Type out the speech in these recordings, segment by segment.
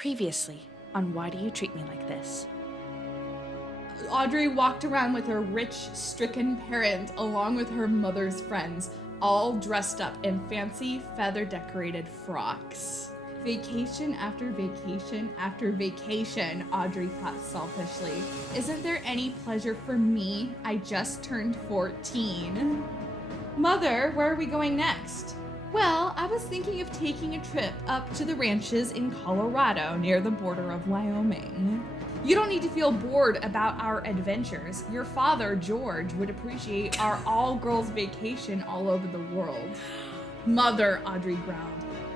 Previously on Why Do You Treat Me Like This? Audrey walked around with her rich, stricken parent along with her mother's friends, all dressed up in fancy, feather-decorated frocks. Vacation after vacation after vacation, Audrey thought selfishly. Isn't there any pleasure for me? I just turned 14. Mother, where are we going next? Well, I was thinking of taking a trip up to the ranches in Colorado near the border of Wyoming. You don't need to feel bored about our adventures. Your father, George, would appreciate our all-girls vacation all over the world. Mother, Audrey growled.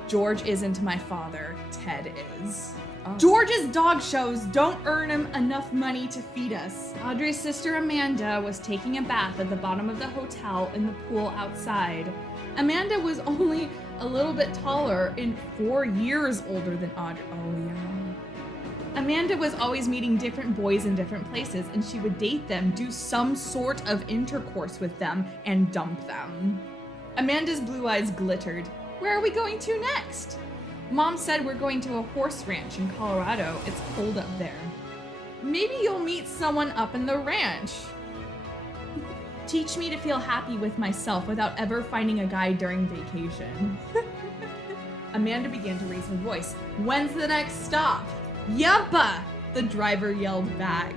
George isn't my father, Ted is. Oh. George's dog shows don't earn him enough money to feed us. Audrey's sister Amanda was taking a bath at the bottom of the hotel in the pool outside. Amanda was only a little bit taller and 4 years older than Audrey. Oh yeah. Amanda was always meeting different boys in different places, and she would date them, do some sort of intercourse with them, and dump them. Amanda's blue eyes glittered. Where are we going to next? Mom said we're going to a horse ranch in Colorado. It's cold up there. Maybe you'll meet someone up in the ranch. Teach me to feel happy with myself without ever finding a guy during vacation. Amanda began to raise her voice. When's the next stop? Yuppa! The driver yelled back.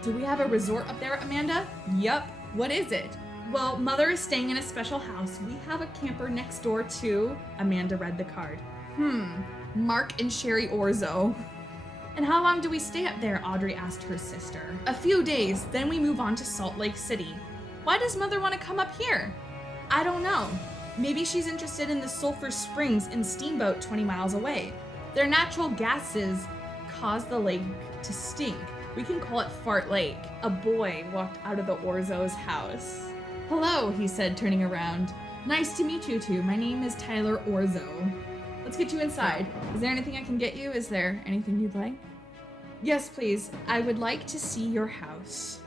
Do we have a resort up there, Amanda? Yup. What is it? Well, Mother is staying in a special house. We have a camper next door too. Amanda read the card. Mark and Sherry Orzo. And how long do we stay up there? Audrey asked her sister. A few days, then we move on to Salt Lake City. Why does Mother want to come up here? I don't know. Maybe she's interested in the sulfur springs in Steamboat 20 miles away. Their natural gases cause the lake to stink. We can call it Fart Lake. A boy walked out of the Orzo's house. Hello, he said, turning around. Nice to meet you two. My name is Tyler Orzo. Let's get you inside. Is there anything I can get you? Is there anything you'd like? Yes, please. I would like to see your house.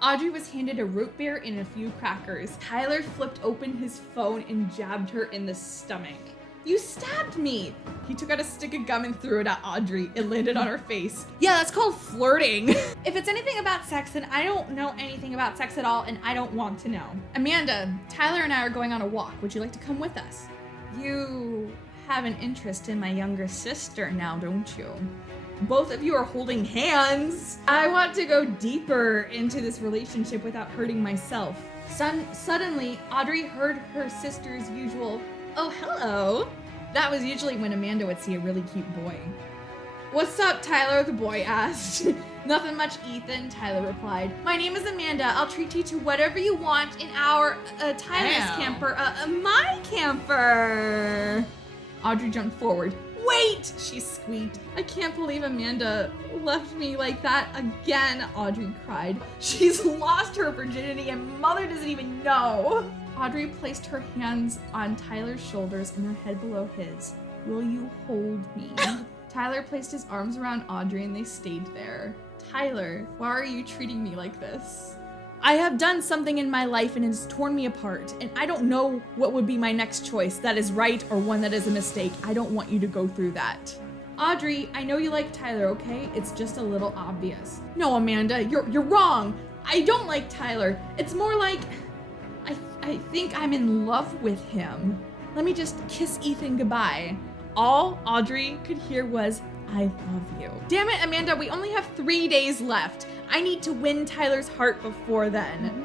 Audrey was handed a root beer and a few crackers. Tyler flipped open his phone and jabbed her in the stomach. You stabbed me! He took out a stick of gum and threw it at Audrey. It landed on her face. Yeah, that's called flirting. If it's anything about sex, then I don't know anything about sex at all, and I don't want to know. Amanda, Tyler and I are going on a walk. Would you like to come with us? You have an interest in my younger sister now, don't you? Both of you are holding hands. I want to go deeper into this relationship without hurting myself. Suddenly, Audrey heard her sister's usual, oh, hello. That was usually when Amanda would see a really cute boy. What's up, Tyler? The boy asked. Nothing much, Ethan, Tyler replied. My name is Amanda. I'll treat you to whatever you want in our, Tyler's camper, my camper. Audrey jumped forward. Wait, she squeaked. I can't believe Amanda left me like that again, Audrey cried. She's lost her virginity and Mother doesn't even know. Audrey placed her hands on Tyler's shoulders and her head below his. Will you hold me? Tyler placed his arms around Audrey and they stayed there. Tyler, why are you treating me like this? I have done something in my life and it has torn me apart, and I don't know what would be my next choice that is right or one that is a mistake. I don't want you to go through that. Audrey, I know you like Tyler, okay? It's just a little obvious. No, Amanda, you're wrong. I don't like Tyler. It's more like I think I'm in love with him. Let me just kiss Ethan goodbye. All Audrey could hear was, I love you. Damn it, Amanda, we only have 3 days left. I need to win Tyler's heart before then.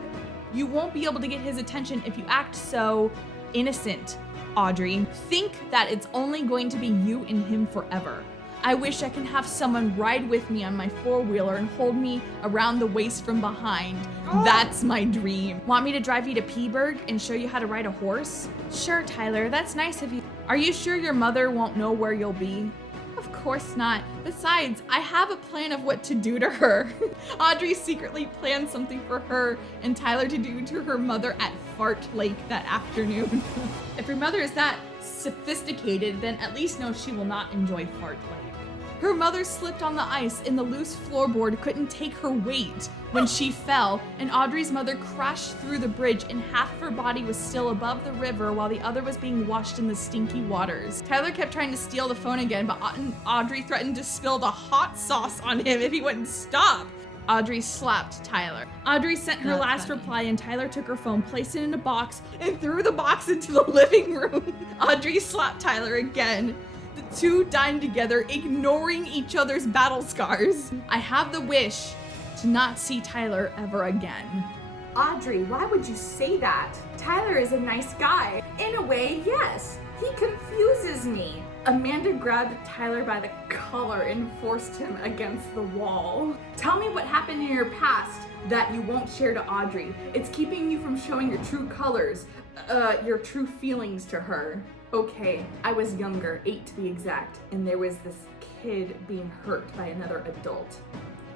You won't be able to get his attention if you act so innocent, Audrey. Think that it's only going to be you and him forever. I wish I can have someone ride with me on my four-wheeler and hold me around the waist from behind. That's my dream. Want me to drive you to Peaburg and show you how to ride a horse? Sure, Tyler, that's nice of you. Are you sure your mother won't know where you'll be? Of course not. Besides, I have a plan of what to do to her. Audrey secretly planned something for her and Tyler to do to her mother at Fart Lake that afternoon. If your mother is that sophisticated, then at least know she will not enjoy Fart Lake. Her mother slipped on the ice and the loose floorboard couldn't take her weight when she fell, and Audrey's mother crashed through the bridge and half of her body was still above the river while the other was being washed in the stinky waters. Tyler kept trying to steal the phone again, but Audrey threatened to spill the hot sauce on him if he wouldn't stop. Audrey slapped Tyler. Audrey sent her last reply and Tyler took her phone, placed it in a box, and threw the box into the living room. Audrey slapped Tyler again. The two dined together, ignoring each other's battle scars. I have the wish to not see Tyler ever again. Audrey, why would you say that? Tyler is a nice guy. In a way, yes. He confuses me. Amanda grabbed Tyler by the collar and forced him against the wall. Tell me what happened in your past that you won't share to Audrey. It's keeping you from showing your true colors, your true feelings to her. Okay, I was younger, 8 to be exact, and there was this kid being hurt by another adult.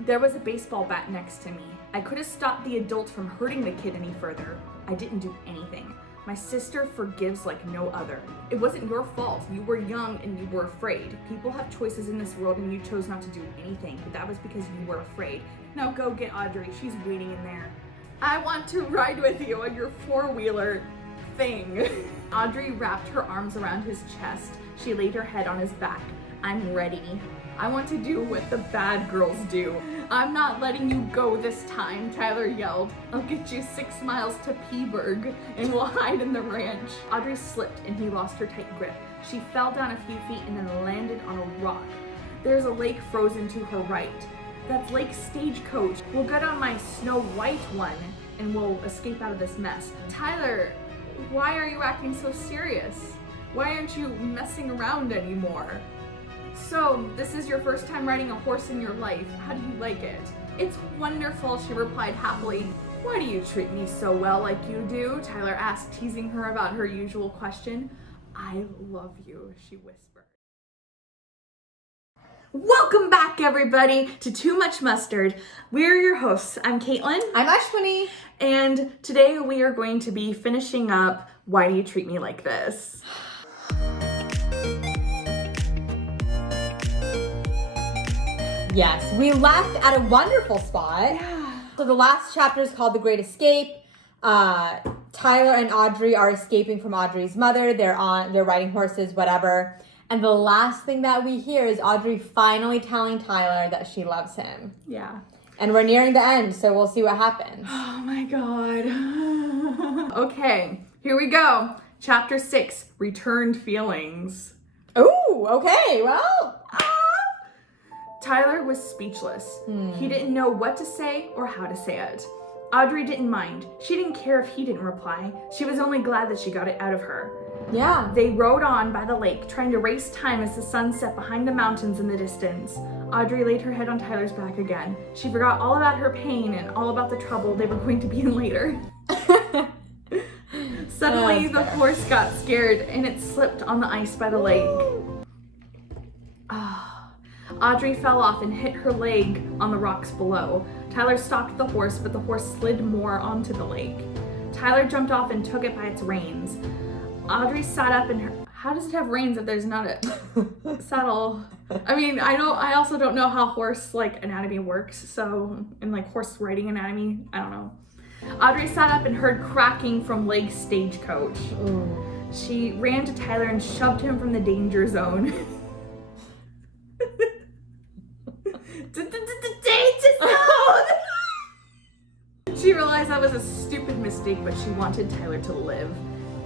There was a baseball bat next to me. I could have stopped the adult from hurting the kid any further. I didn't do anything. My sister forgives like no other. It wasn't your fault. You were young and you were afraid. People have choices in this world and you chose not to do anything, but that was because you were afraid. Now go get Audrey. She's waiting in there. I want to ride with you on your four-wheeler thing. Audrey wrapped her arms around his chest. She laid her head on his back. I'm ready. I want to do what the bad girls do. I'm not letting you go this time, Tyler yelled. I'll get you 6 miles to Peaburg and we'll hide in the ranch. Audrey slipped and he lost her tight grip. She fell down a few feet and then landed on a rock. There's a lake frozen to her right. That's Lake Stagecoach. We'll get on my Snow White one and we'll escape out of this mess. Tyler, why are you acting so serious? Why aren't you messing around anymore? So, this is your first time riding a horse in your life. How do you like it? It's wonderful, she replied happily. Why do you treat me so well like you do? Tyler asked, teasing her about her usual question. I love you, she whispered. Welcome back, everybody, to Too Much Mustard. We're your hosts. I'm Caitlin. I'm Ashwini. And today we are going to be finishing up Why Do You Treat Me Like This? Yes, we left at a wonderful spot. Yeah. So the last chapter is called The Great Escape. Tyler and Audrey are escaping from Audrey's mother. They're riding horses, whatever. And the last thing that we hear is Audrey finally telling Tyler that she loves him. Yeah. And we're nearing the end, so we'll see what happens. Oh my God. Okay, here we go. Chapter 6, Returned Feelings. Ooh, okay, well. Tyler was speechless. He didn't know what to say or how to say it. Audrey didn't mind. She didn't care if he didn't reply. She was only glad that she got it out of her. Yeah. They rode on by the lake, trying to race time as the sun set behind the mountains in the distance. Audrey laid her head on Tyler's back again. She forgot all about her pain and all about the trouble they were going to be in later. Suddenly, the horse got scared and it slipped on the ice by the lake. Audrey fell off and hit her leg on the rocks below. Tyler stopped the horse, but the horse slid more onto the lake. Tyler jumped off and took it by its reins. Audrey sat up and how does it have reins if there's not a saddle? I mean, I also don't know how horse anatomy works, so and horse riding anatomy, I don't know. Audrey sat up and heard cracking from Lake Stagecoach. Ooh. She ran to Tyler and shoved him from the danger zone. Danger zone! She realized that was a stupid mistake, but she wanted Tyler to live.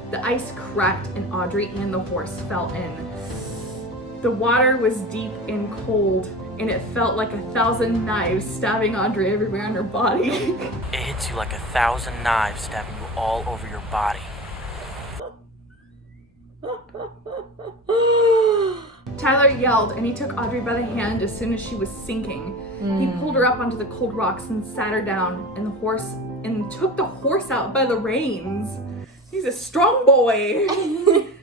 The ice cracked and Audrey and the horse fell in. The water was deep and cold, and it felt like 1,000 knives stabbing Audrey everywhere on her body. It hits you like 1,000 knives stabbing you all over your body. Tyler yelled and he took Audrey by the hand as soon as she was sinking. He pulled her up onto the cold rocks and sat her down and took the horse out by the reins. He's a strong boy.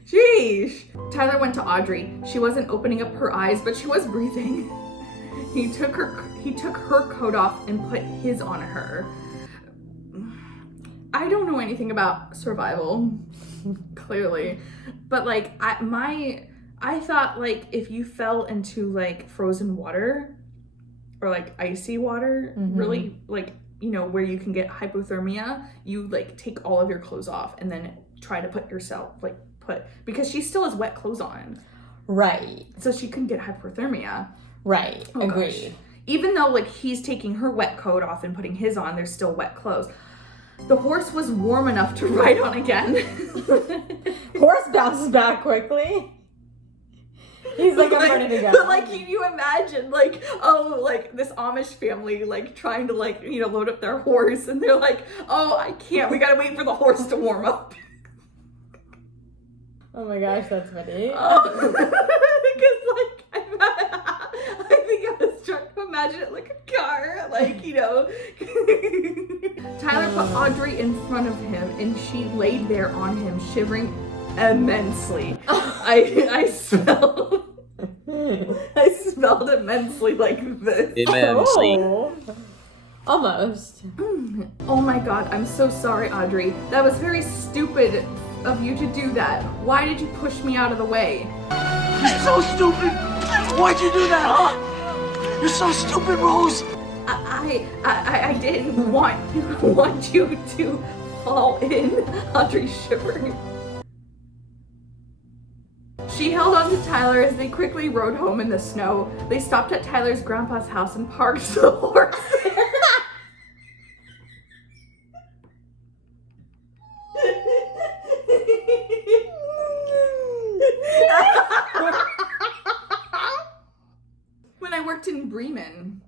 Sheesh. Tyler went to Audrey. She wasn't opening up her eyes, but she was breathing. He took her coat off and put his on her. I don't know anything about survival, clearly, but I thought, like, if you fell into, like, frozen water or, like, icy water, really, like, you know, where you can get hypothermia, you, like, take all of your clothes off and then try to put yourself, like, because she still has wet clothes on. Right. So she couldn't get hypothermia. Right. Oh, Agreed. Gosh. Even though, like, he's taking her wet coat off and putting his on, there's still wet clothes. The horse was warm enough to ride on again. Horse bounces back quickly. He's like, I'm ready to go. But, like, can you imagine, like, oh, like, this Amish family, like, trying to, like, you know, load up their horse, and they're like, oh, I can't, we gotta wait for the horse to warm up. Oh my gosh, that's funny. Because, like, I think I was trying to imagine it like a car, like, you know. Tyler put Audrey in front of him, and she laid there on him, shivering immensely. I smelled immensely like this. Immensely. Oh. Almost. Oh my god, I'm so sorry, Audrey. That was very stupid of you to do that. Why did you push me out of the way? You're so stupid! Why'd you do that, huh? You're so stupid, Rose! I didn't want you to fall in, Audrey shivered. She held on to Tyler as they quickly rode home in the snow. They stopped at Tyler's grandpa's house and parked the horse there. When I worked in Bremen.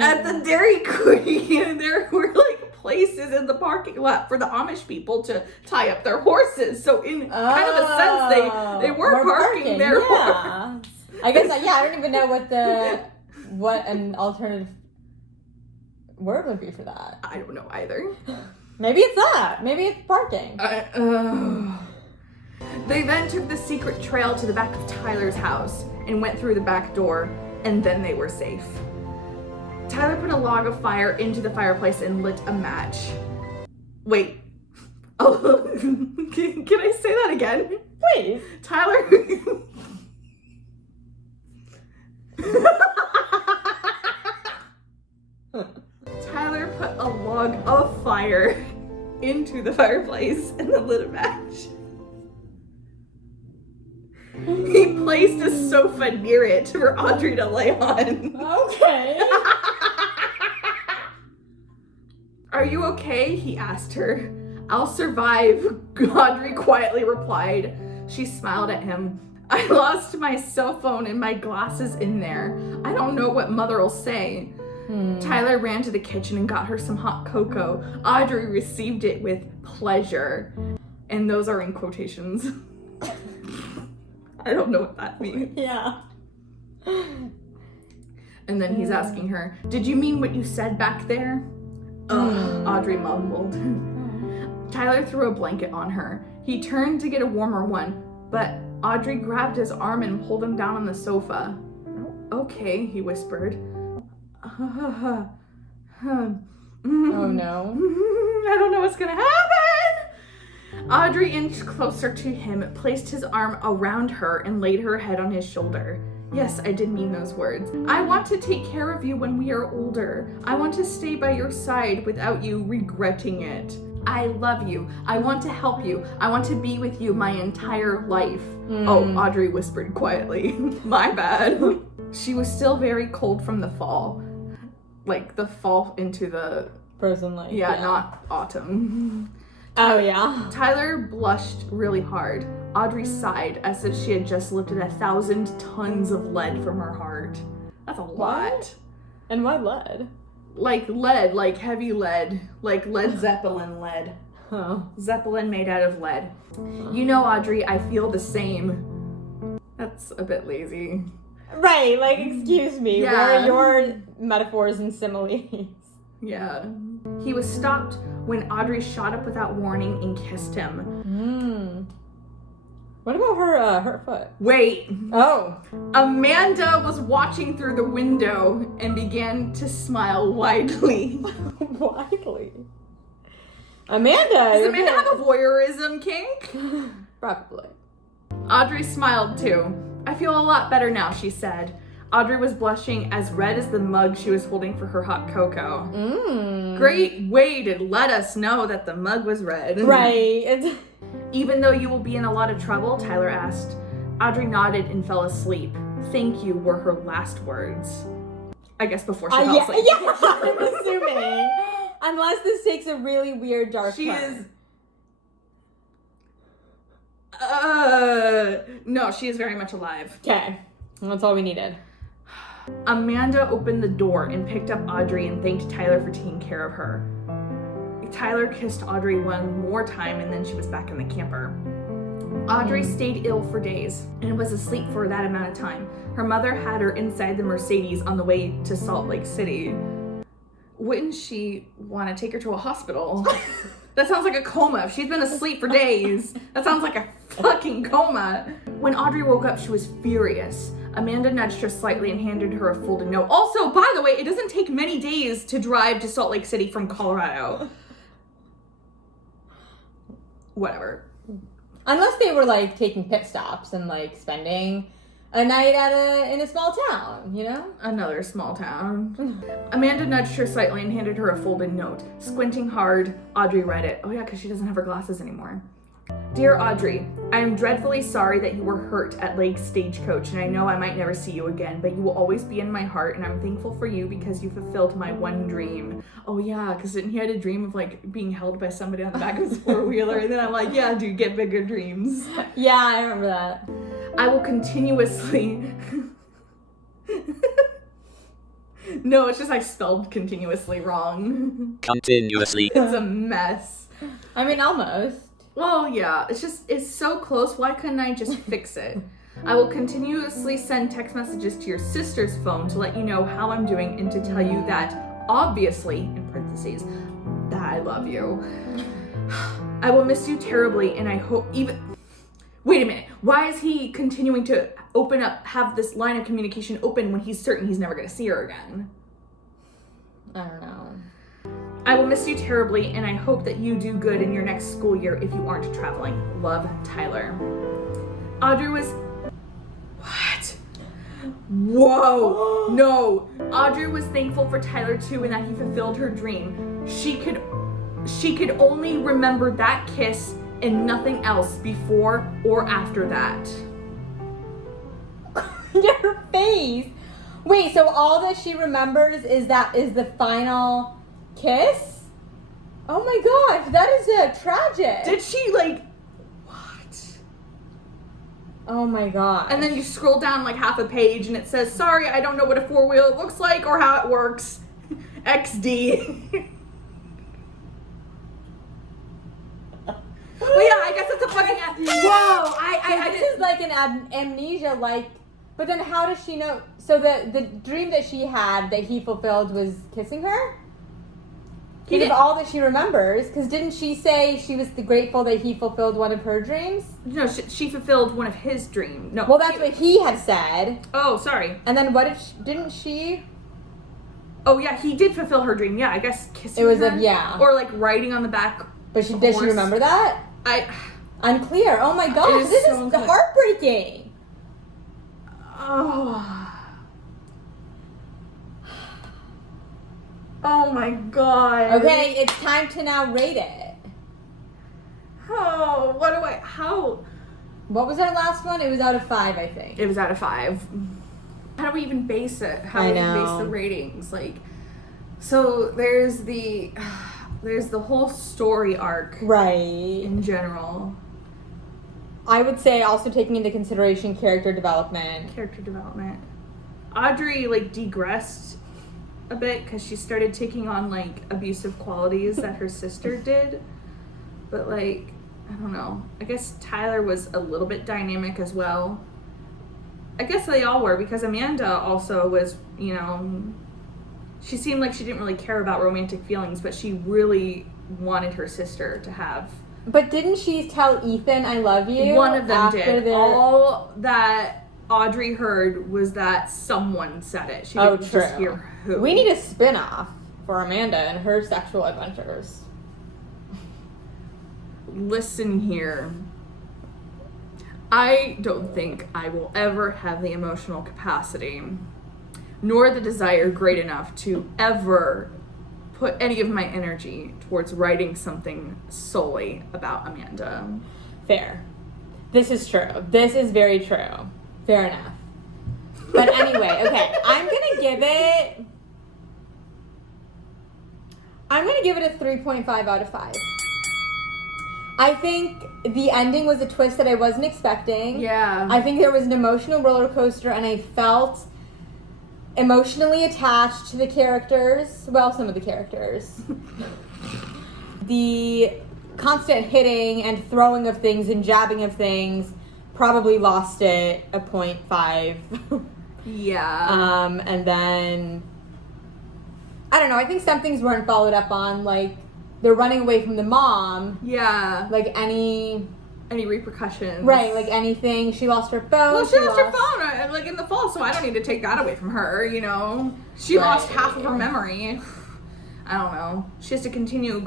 At the Dairy Queen, there were like places in the parking lot for the Amish people to tie up their horses. So in kind of a sense, they were parking their horse. I guess, I don't even know what an alternative word would be for that. I don't know either. Maybe it's that. Maybe it's parking. They then took the secret trail to the back of Tyler's house and went through the back door, and then they were safe. Tyler put a log of fire into the fireplace and lit a match. Wait. Oh, can I say that again? Please. Tyler... Tyler put a log of fire into the fireplace and then lit a match. He placed a sofa near it for Audrey to lay on. Okay. Are you okay? He asked her. I'll survive, Audrey quietly replied. She smiled at him. I lost my cell phone and my glasses in there. I don't know what Mother'll say. Tyler ran to the kitchen and got her some hot cocoa. Audrey received it with pleasure. And those are in quotations. I don't know what that means. Yeah. And then he's asking her, did you mean what you said back there? Ugh, Audrey mumbled. Tyler threw a blanket on her. He turned to get a warmer one, but Audrey grabbed his arm and pulled him down on the sofa. Okay, he whispered. Oh no. I don't know what's gonna happen! Audrey inched closer to him, placed his arm around her, and laid her head on his shoulder. Yes, I did mean those words. I want to take care of you when we are older. I want to stay by your side without you regretting it. I love you. I want to help you. I want to be with you my entire life. Oh, Audrey whispered quietly. My bad. She was still very cold from the fall. Like the fall into the... Frozen light. Yeah, not autumn. Oh, yeah. Tyler blushed really hard. Audrey sighed as if she had just lifted 1,000 tons of lead from her heart. That's a lot. What? And why lead? Like lead, like heavy lead. Like Led Zeppelin lead. Huh. Zeppelin made out of lead. You know, Audrey, I feel the same. That's a bit lazy. Right, like, excuse me. Yeah. Where are your metaphors and similes? Yeah. He was stopped when Audrey shot up without warning and kissed him. What about her foot? Wait. Oh. Amanda was watching through the window and began to smile widely. Widely. Amanda. Does Amanda have a voyeurism kink? Probably. Audrey smiled too. I feel a lot better now, she said. Audrey was blushing as red as the mug she was holding for her hot cocoa. Great way to let us know that the mug was red. Right. Even though you will be in a lot of trouble, Tyler asked. Audrey nodded and fell asleep. Thank you were her last words. I guess before she fell asleep. Yeah, I'm assuming. Unless this takes a really weird dark She turn. No, she is very much alive. Okay. That's all we needed. Amanda opened the door and picked up Audrey and thanked Tyler for taking care of her. Tyler kissed Audrey one more time and then she was back in the camper. Audrey stayed ill for days and was asleep for that amount of time. Her mother had her inside the Mercedes on the way to Salt Lake City. Wouldn't she want to take her to a hospital? That sounds like a coma. If she's been asleep for days, that sounds like a fucking coma. When Audrey woke up, she was furious. Amanda nudged her slightly and handed her a folded note. Also, by the way, it doesn't take many days to drive to Salt Lake City from Colorado. Whatever. Unless they were like taking pit stops and like spending a night in a small town, you know? Another small town. Amanda nudged her slightly and handed her a folded note. Squinting hard, Audrey read it. Oh yeah, because she doesn't have her glasses anymore. Dear Audrey, I am dreadfully sorry that you were hurt at Lake Stagecoach, and I know I might never see you again, but you will always be in my heart, and I'm thankful for you because you fulfilled my one dream. Oh yeah, because didn't he had a dream of like being held by somebody on the back of his four-wheeler, and then I'm like, yeah, dude, get bigger dreams. Yeah, I remember that. I will continuously... No, it's just I spelled continuously wrong. Continuously. It's a mess. I mean, almost. Well, yeah, it's so close. Why couldn't I just fix it? I will continuously send text messages to your sister's phone to let you know how I'm doing and to tell you that, obviously, in parentheses, that I love you. I will miss you terribly, and I hope even... Wait a minute. Why is he continuing to have this line of communication open when he's certain he's never going to see her again? I don't know. I will miss you terribly, and I hope that you do good in your next school year if you aren't traveling. Love, Tyler. Audrey was... What? Whoa! No! Audrey was thankful for Tyler too and that he fulfilled her dream. She could only remember that kiss and nothing else before or after that. Your face! Wait, so all that she remembers is the final... kiss? Oh my gosh, that is tragic. Did she what? Oh my god. And then you scroll down like half a page and it says, sorry, I don't know what a four-wheel looks like or how it works. XD. Well, yeah, I guess it's a fucking... Whoa! This is like an amnesia, but then how does she know? So the dream that she had that he fulfilled was kissing her? Of all that she remembers, because didn't she say she was grateful that he fulfilled one of her dreams? No, she fulfilled one of his dreams. No. Well, that's what he had said. Oh, sorry. And then didn't she? Oh yeah, he did fulfill her dream. Yeah, I guess kissing. It was her? yeah. Or like riding on the back. But did she remember that? Unclear. Oh my gosh, this is heartbreaking. Oh my god. Okay, it's time to now rate it. Oh, how? What was our last one? It was out of 5, I think. It was out of 5. How do we even base it? How do we base the ratings? So there's the whole story arc. Right. In general. I would say also taking into consideration character development. Audrey degressed a bit because she started taking on abusive qualities that her sister did, but I don't know, I guess Tyler was a little bit dynamic as well. I guess they all were, because Amanda also was, she seemed like she didn't really care about romantic feelings, but she really wanted her sister to have. But didn't she tell Ethan I love you? One of them did. All that Audrey heard was that someone said it. She didn't just hear who. We need a spin-off for Amanda and her sexual adventures. listen here. I don't think I will ever have the emotional capacity nor the desire great enough to ever put any of my energy towards writing something solely about Amanda. Fair. This is true. This is very true. Fair enough. But anyway, okay, I'm gonna give it a 3.5 out of 5. I think the ending was a twist that I wasn't expecting. Yeah. I think there was an emotional roller coaster, and I felt emotionally attached to the characters. Well, some of the characters. The constant hitting and throwing of things and jabbing of things probably lost it a 0.5. Yeah. And then I don't know, I think some things weren't followed up on, like they're running away from the mom. Yeah. Like any repercussions. Right, like anything. She lost her phone. Well, she lost her phone like in the fall, so I don't need to take that away from her, you know. She lost half of her memory. I don't know. She has to continue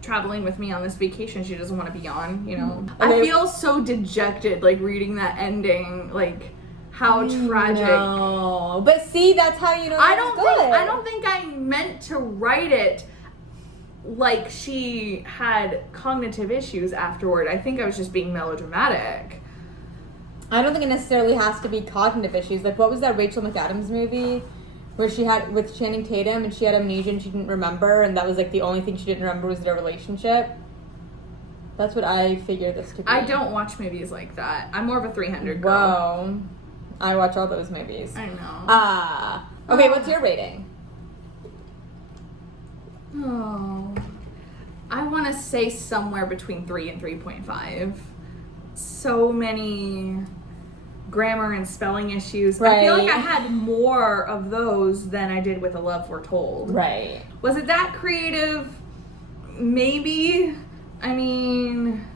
traveling with me on this vacation she doesn't want to be on, you know. I feel so dejected, like, reading that ending, like, how tragic. No. But see, that's how you know I don't think I meant to write it like she had cognitive issues afterward. I think I was just being melodramatic. I don't think it necessarily has to be cognitive issues. Like, what was that Rachel McAdams movie where she had with Channing Tatum and she had amnesia and she didn't remember, and that was like the only thing she didn't remember was their relationship? That's what I figured this to be. I don't watch movies like that. I'm more of a 300 girl. Whoa. I watch all those movies. I know. Okay, what's your rating? Oh, I want to say somewhere between 3 and 3.5. So many grammar and spelling issues. Right. I feel like I had more of those than I did with A Love Foretold. Right. Was it that creative? Maybe. I mean,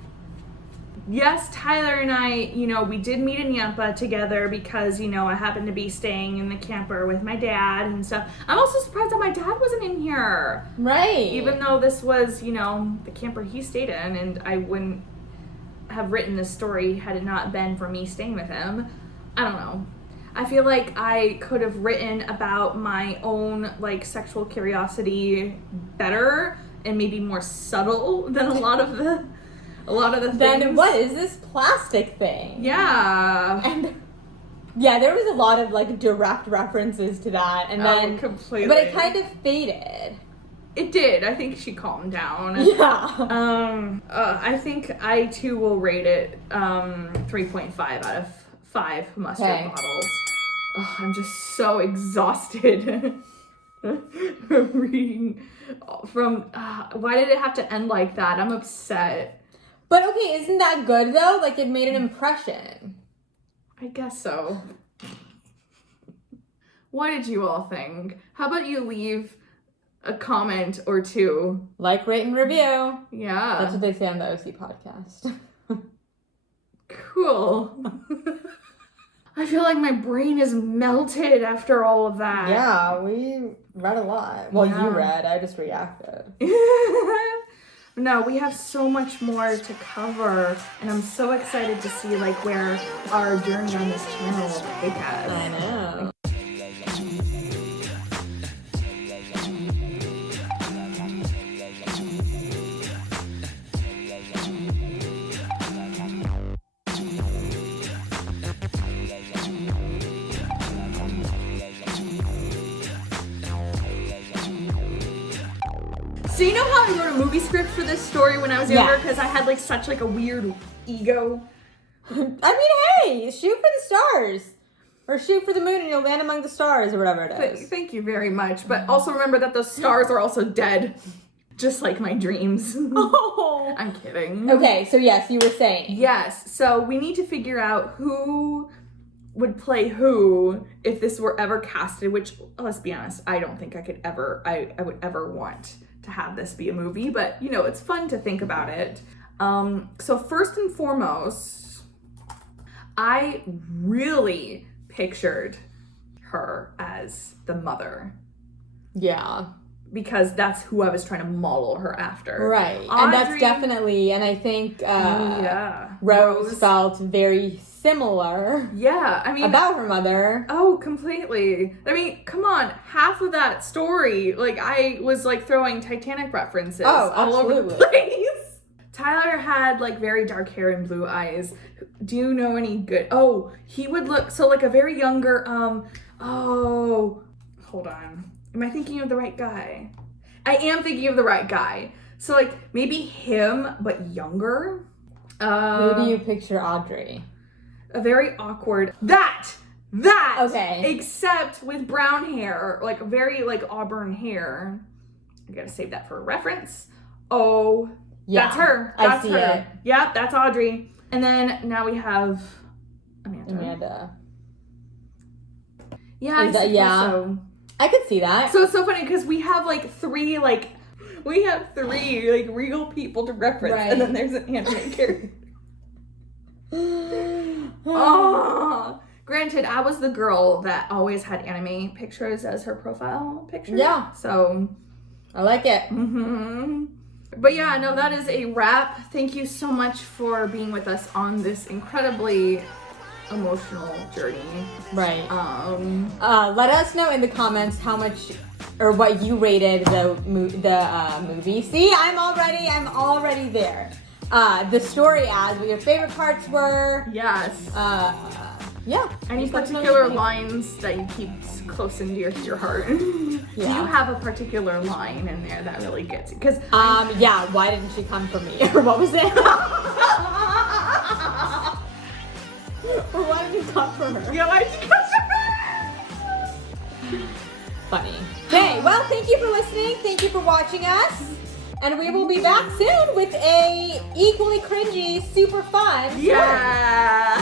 yes, Tyler and I, you know, we did meet in Yampa together because, you know, I happened to be staying in the camper with my dad and stuff. I'm also surprised that my dad wasn't in here. Right. Even though this was, you know, the camper he stayed in, and I wouldn't have written this story had it not been for me staying with him. I don't know. I feel like I could have written about my own, like, sexual curiosity better and maybe more subtle than a lot of the things. Then what is this plastic thing? Yeah. And yeah, there was a lot of like direct references to that, and then completely. But it kind of faded. It did. I think she calmed down. Yeah. I think I too will rate it 3.5 out of 5 mustard bottles. Oh, I'm just so exhausted reading from. Why did it have to end like that? I'm upset. But okay, isn't that good though? Like, it made an impression. I guess so. What did you all think? How about you leave a comment or two? Like, rate, and review. Yeah. That's what they say on the OC podcast. Cool. I feel like my brain is melted after all of that. Yeah, we read a lot. Well, Yeah. you read. I just reacted. No, we have so much more to cover, and I'm so excited to see like where our journey on this channel will take us. I know. So you know how I wrote a movie script for this story when I was younger Yeah. because I had like such like a weird ego. I mean, hey, shoot for the stars. Or shoot for the moon and you'll land among the stars, or whatever it is. Thank you very much, but also remember that those stars are also dead, just like my dreams. Oh. I'm kidding. Okay, so yes, you were saying. Yes, so we need to figure out who would play who if this were ever casted, which, let's be honest, I don't think I could ever, I would ever want to have this be a movie, but you know, it's fun to think about it. So first and foremost, I really pictured her as the mother. Yeah. because that's who I was trying to model her after. Right. Audrey, And that's definitely, and I think Rose felt very similar Yeah, I mean, about her mother. oh, completely. I mean, come on, half of that story, like, I was like throwing Titanic references all over the place. Tyler had like very dark hair and blue eyes. Do you know any good? Oh, he would look so like a very younger. Oh, hold on. Am I thinking of the right guy? I am thinking of the right guy. So like maybe him, but younger. Who do you picture Audrey? A very awkward. That. Okay. Except with brown hair, like very like auburn hair. I gotta save that for a reference. Oh, Yeah, that's her. I That's see her. it. Yep, that's Audrey. And then now we have Amanda. Yeah, I suppose so. I could see that. So it's so funny because we have three real people to reference, Right. and then there's an anime character. Oh, granted, I was the girl that always had anime pictures as her profile picture. Yeah. So I like it. But yeah, no, that is a wrap. Thank you so much for being with us on this incredibly emotional journey. Right. Um, Let us know in the comments how much or what you rated the movie. See, I'm already there. The story as what your favorite parts were. yes. Yeah. Any Just let us know particular what you think. lines that you keep close into your heart? Do you have a particular line in there that really gets you? Because yeah. Why didn't she come for me? Or what was it? Or why didn't you come for her? yeah, like Funny. Okay, well, thank you for listening. Thank you for watching us. And we will be back soon with a equally cringy, super fun story. yeah.